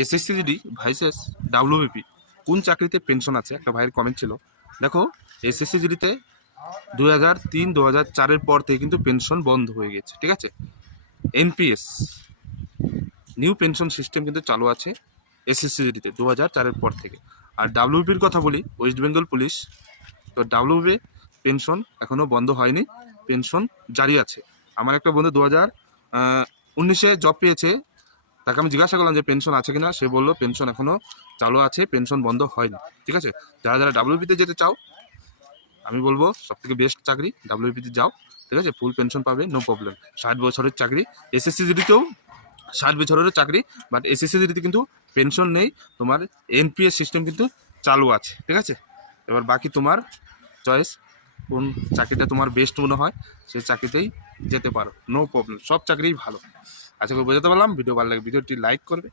SSC GD versus WBP কোন চাকরিতে pension আছে, একটা ভাইয়ের কমেন্ট ছিল। দেখো, এসএসসি জিডিতে 2003-2004 পর থেকে কিন্তু পেনশন বন্ধ হয়ে গেছে, ঠিক আছে। এনপিএস নিউ পেনশন সিস্টেম কিন্তু চালু আছে এসএসসি জিডিতে 2004 পর থেকে। আর ডাব্লিউবিপির কথা বলি, ওয়েস্ট বেঙ্গল পুলিশ, তো ডাব্লিউবি পেনশন এখনও বন্ধ হয়নি, পেনশন জারি আছে। আমার একটা বন্ধু 2019-এ জব পেয়েছে, তাকে আমি জিজ্ঞাসা করলাম যে পেনশন আছে কিনা, সে বললো পেনশন এখনও চালু আছে, পেনশন বন্ধ হয়নি, ঠিক আছে। যারা যারা ডাব্লিউবিতে যেতে চাও, আমি বলবো সবথেকে বেস্ট চাকরি ডাব্লিউবিতে যাও, ঠিক আছে, ফুল পেনশন পাবে, নো প্রবলেম। 60 বছরের চাকরি। এসএসসি জিডিতেও 60 বছরের চাকরি, বাট এসএসসি জিডিতে কিন্তু পেনশন নেই, তোমার এনপিএস সিস্টেম কিন্তু চালু আছে, ঠিক আছে। এবার বাকি তোমার চয়েস, কোন চাকরিটা তোমার বেস্ট মনে হয় সেই চাকরিতেই যেতে পারো, নো প্রবলেম, সব চাকরিই ভালো। আশা করি বোঝাতে পারলাম। ভিডিও ভালো লাগে ভিডিওটি লাইক করবে।